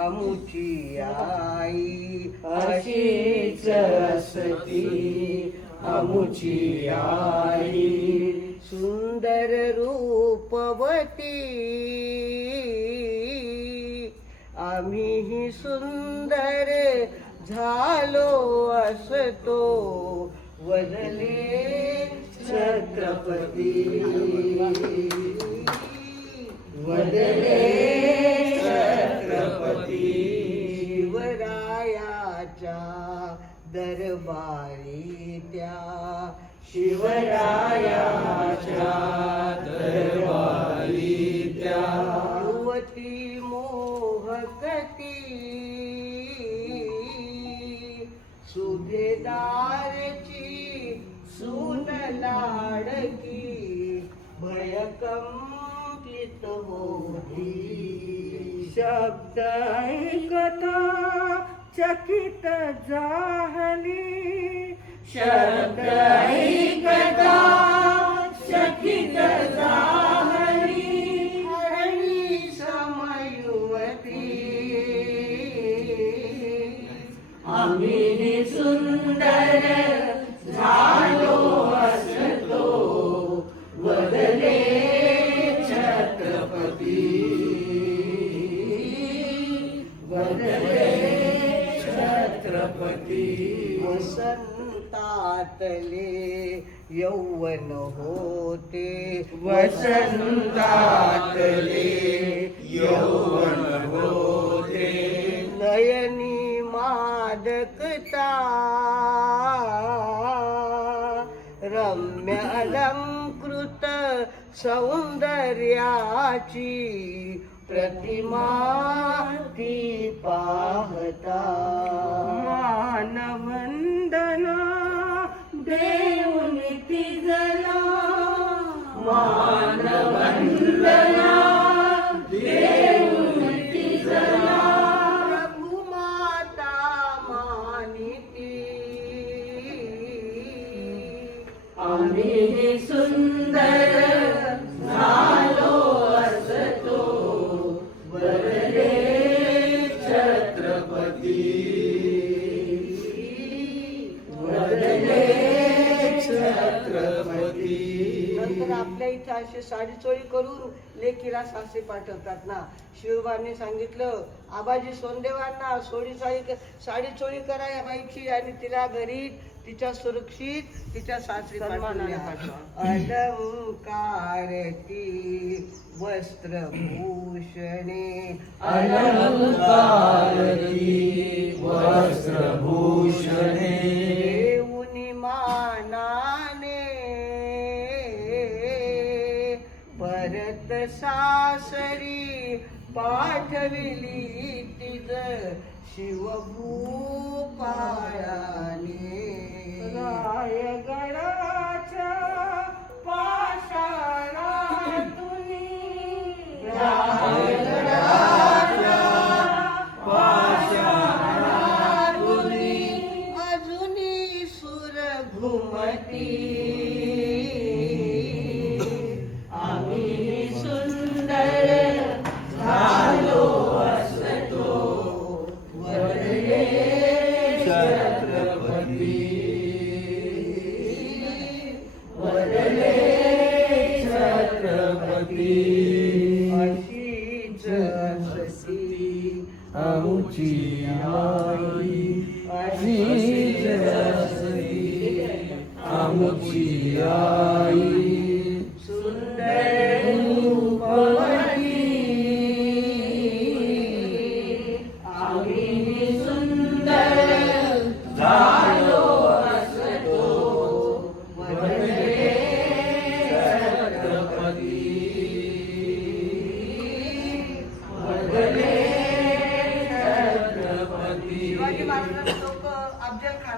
आमुची आई अशीच असती आमुची आई. सुंदर रूपवती आम्हीही सुंदर झालो असतो वदले छत्रपती वदले छत्रपती. शिवरायाच्या दरबारी त्या शिवरायाच्या दरबारी त्या युवती मोहकती सुभेदारची सून लाडकी भयकंपित होती. शब्द ऐकता चकित झाली. शब्द ऐकता चकित झाली. हरणी समयुवती आम्ही सुंदर झालो असतो वदले छत्रपती वदले छत्रपती. वसंतातले यौवन होते वसंतातले यौवन होते. नयनी मादकता रम्य अलंकृत सौंदर्याची प्रतिमा ती पाहता. मानवंदना देऊन ती जला. मानवंदना देऊन ती जला. रघुमाता मानिती आम्ही सुंदर झालो असतो वदले छत्रपती वदले छत्रपती. नंतर आपल्या इथं अशी साडी चोळी करून लेकीला सासरी पाठवतात ना. शिवबाने सांगितलं आबाजी सोनदेवांना साडी चोळी करा या बाईची आणि तिला घरी तिच्या सुरक्षित तिच्या सासरी पाठवा. अलंकारती वस्त्रभूषणे अलंकारती वस्त्रभूषणे देऊनी मानाने परत सासरी पाठविली तिज शिवभूपायाने. रायगडाच्या पाषाणातुनी रायगडाच्या पाषाणातुनी अजुनी सुर घुमती आम्ही सुंदर झालो असतो वदले छत्रपती वदले छत्रपती. अशीच असती आमुची आई अशीच असती आमुची आई. सुंदर